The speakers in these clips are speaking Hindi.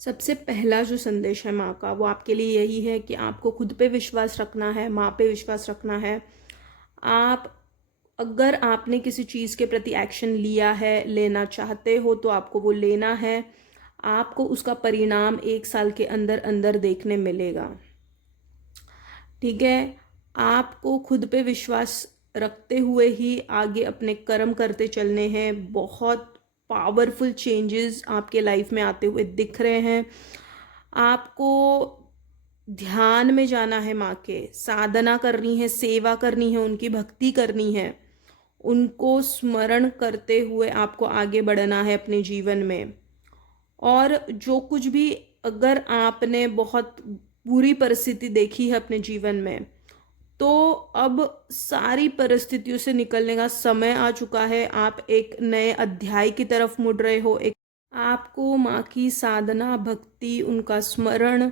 सबसे पहला जो संदेश है माँ का वो आपके लिए यही है कि आपको खुद पे विश्वास रखना है, माँ पे विश्वास रखना है। आप अगर आपने किसी चीज़ के प्रति एक्शन लिया है, लेना चाहते हो तो आपको वो लेना है। आपको उसका परिणाम 1 साल के अंदर अंदर देखने मिलेगा। ठीक है। आपको खुद पे विश्वास रखते हुए ही आगे अपने कर्म करते चलने हैं। बहुत पावरफुल चेंजेस आपके लाइफ में आते हुए दिख रहे हैं। आपको ध्यान में जाना है, माँ के साधना करनी है, सेवा करनी है, उनकी भक्ति करनी है। उनको स्मरण करते हुए आपको आगे बढ़ना है अपने जीवन में। और जो कुछ भी, अगर आपने बहुत बुरी परिस्थिति देखी है अपने जीवन में, तो अब सारी परिस्थितियों से निकलने का समय आ चुका है। आप एक नए अध्याय की तरफ मुड़ रहे हो। एक आपको माँ की साधना, भक्ति, उनका स्मरण,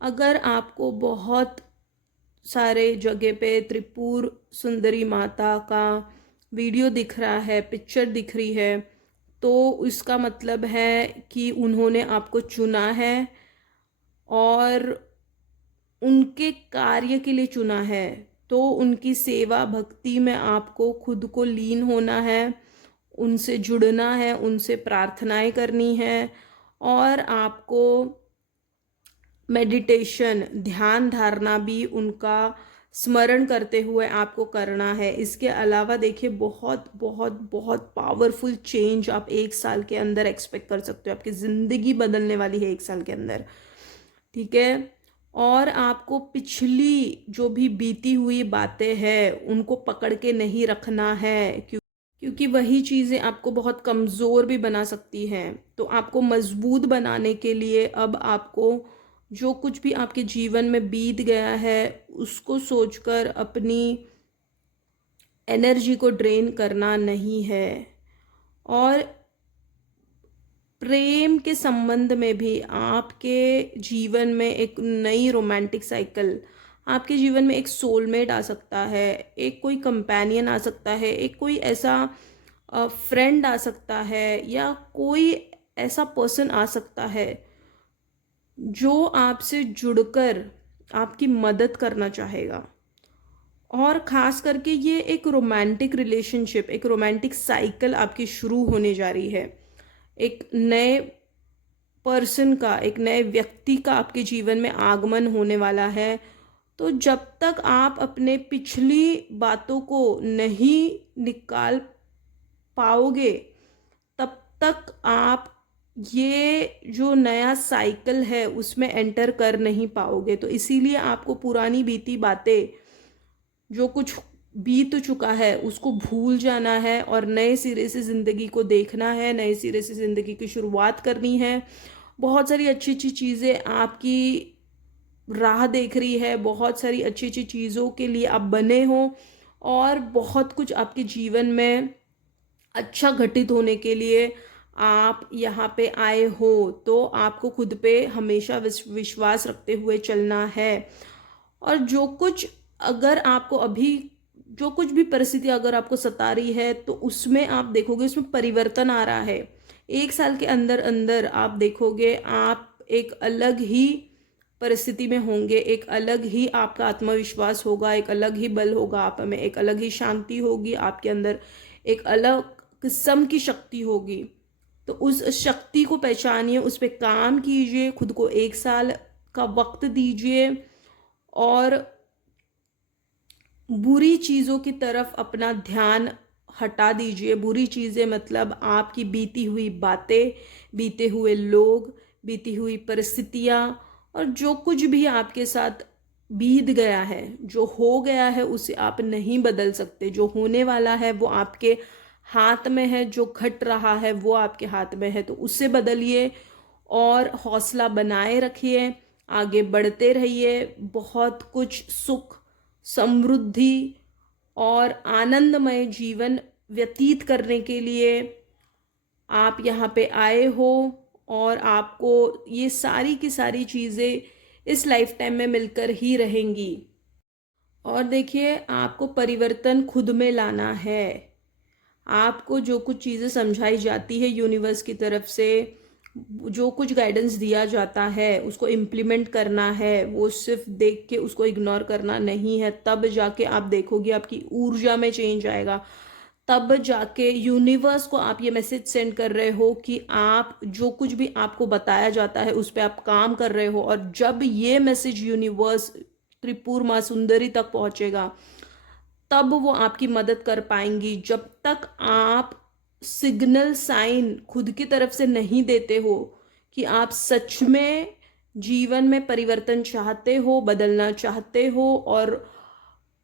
अगर आपको बहुत सारे जगह पे त्रिपुर सुंदरी माता का वीडियो दिख रहा है, पिक्चर दिख रही है, तो इसका मतलब है कि उन्होंने आपको चुना है और उनके कार्य के लिए चुना है। तो उनकी सेवा भक्ति में आपको खुद को लीन होना है, उनसे जुड़ना है, उनसे प्रार्थनाएं करनी है। और आपको मेडिटेशन, ध्यान धारणा भी उनका स्मरण करते हुए आपको करना है। इसके अलावा देखिए, बहुत बहुत बहुत पावरफुल चेंज आप 1 साल के अंदर एक्सपेक्ट कर सकते हो। आपकी ज़िंदगी बदलने वाली है 1 साल के अंदर। ठीक है। और आपको पिछली जो भी बीती हुई बातें हैं उनको पकड़ के नहीं रखना है, क्योंकि वही चीज़ें आपको बहुत कमज़ोर भी बना सकती हैं। तो आपको मजबूत बनाने के लिए अब आपको जो कुछ भी आपके जीवन में बीत गया है उसको सोचकर अपनी एनर्जी को ड्रेन करना नहीं है। और प्रेम के संबंध में भी आपके जीवन में एक नई रोमांटिक साइकिल, आपके जीवन में एक सोलमेट आ सकता है, एक कोई कंपेनियन आ सकता है, एक कोई ऐसा फ्रेंड आ सकता है, या कोई ऐसा पर्सन आ सकता है जो आपसे जुड़कर आपकी मदद करना चाहेगा। और ख़ास करके ये एक रोमांटिक रिलेशनशिप, एक रोमांटिक साइकिल आपकी शुरू होने जा रही है। एक नए पर्सन का, एक नए व्यक्ति का आपके जीवन में आगमन होने वाला है। तो जब तक आप अपने पिछली बातों को नहीं निकाल पाओगे, तब तक आप ये जो नया साइकिल है उसमें एंटर कर नहीं पाओगे। तो इसीलिए आपको पुरानी बीती बातें, जो कुछ बीत चुका है, उसको भूल जाना है और नए सिरे से ज़िंदगी को देखना है, नए सिरे से ज़िंदगी की शुरुआत करनी है। बहुत सारी अच्छी अच्छी चीज़ें आपकी राह देख रही है, बहुत सारी अच्छी अच्छी चीज़ों के लिए आप बने हो, और बहुत कुछ आपके जीवन में अच्छा घटित होने के लिए आप यहाँ पे आए हो। तो आपको खुद पे हमेशा विश्वास रखते हुए चलना है। और जो कुछ, अगर आपको अभी जो कुछ भी परिस्थिति अगर आपको सता रही है, तो उसमें आप देखोगे उसमें परिवर्तन आ रहा है। 1 साल के अंदर अंदर आप देखोगे आप एक अलग ही परिस्थिति में होंगे, एक अलग ही आपका आत्मविश्वास होगा, एक अलग ही बल होगा आप में, एक अलग ही शांति होगी आपके अंदर, एक अलग किस्म की शक्ति होगी। तो उस शक्ति को पहचानिए, उस पर काम कीजिए, खुद को 1 साल का वक्त दीजिए और बुरी चीज़ों की तरफ अपना ध्यान हटा दीजिए। बुरी चीज़ें मतलब आपकी बीती हुई बातें, बीते हुए लोग, बीती हुई परिस्थितियाँ, और जो कुछ भी आपके साथ बीत गया है, जो हो गया है उसे आप नहीं बदल सकते। जो होने वाला है वो आपके हाथ में है, जो घट रहा है वो आपके हाथ में है। तो उससे बदलिए और हौसला बनाए रखिए, आगे बढ़ते रहिए। बहुत कुछ सुख, समृद्धि और आनंदमय जीवन व्यतीत करने के लिए आप यहाँ पे आए हो, और आपको ये सारी की सारी चीज़ें इस लाइफ टाइम में मिलकर ही रहेंगी। और देखिए, आपको परिवर्तन खुद में लाना है। आपको जो कुछ चीज़ें समझाई जाती है यूनिवर्स की तरफ से, जो कुछ गाइडेंस दिया जाता है उसको इम्प्लीमेंट करना है, वो सिर्फ देख के उसको इग्नोर करना नहीं है। तब जाके आप देखोगे आपकी ऊर्जा में चेंज आएगा, तब जाके यूनिवर्स को आप ये मैसेज सेंड कर रहे हो कि आप जो कुछ भी आपको बताया जाता है उस पर आप काम कर रहे हो। और जब ये मैसेज यूनिवर्स त्रिपुर माँ सुंदरी तक पहुंचेगा तब वो आपकी मदद कर पाएंगी। जब तक आप सिग्नल साइन खुद की तरफ से नहीं देते हो कि आप सच में जीवन में परिवर्तन चाहते हो, बदलना चाहते हो और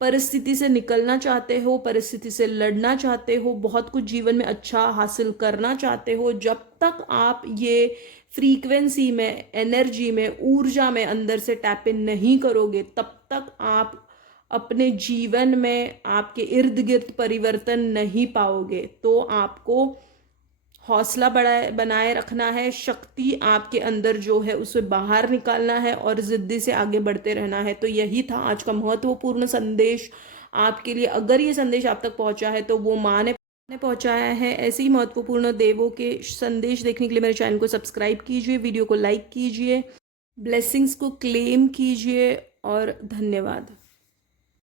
परिस्थिति से निकलना चाहते हो, परिस्थिति से लड़ना चाहते हो, बहुत कुछ जीवन में अच्छा हासिल करना चाहते हो, जब तक आप ये फ्रीक्वेंसी में, एनर्जी में, ऊर्जा में अंदर से टैप इन नहीं करोगे, तब तक आप अपने जीवन में आपके इर्द गिर्द परिवर्तन नहीं पाओगे। तो आपको हौसला बढ़ाए बनाए रखना है, शक्ति आपके अंदर जो है उसे बाहर निकालना है और जिद्दी से आगे बढ़ते रहना है। तो यही था आज का महत्वपूर्ण संदेश आपके लिए। अगर ये संदेश आप तक पहुंचा है तो वो माँ ने पहुंचाया है। ऐसे ही महत्वपूर्ण देवों के संदेश देखने के लिए मेरे चैनल को सब्सक्राइब कीजिए, वीडियो को लाइक कीजिए, ब्लेसिंग्स को क्लेम कीजिए और धन्यवाद।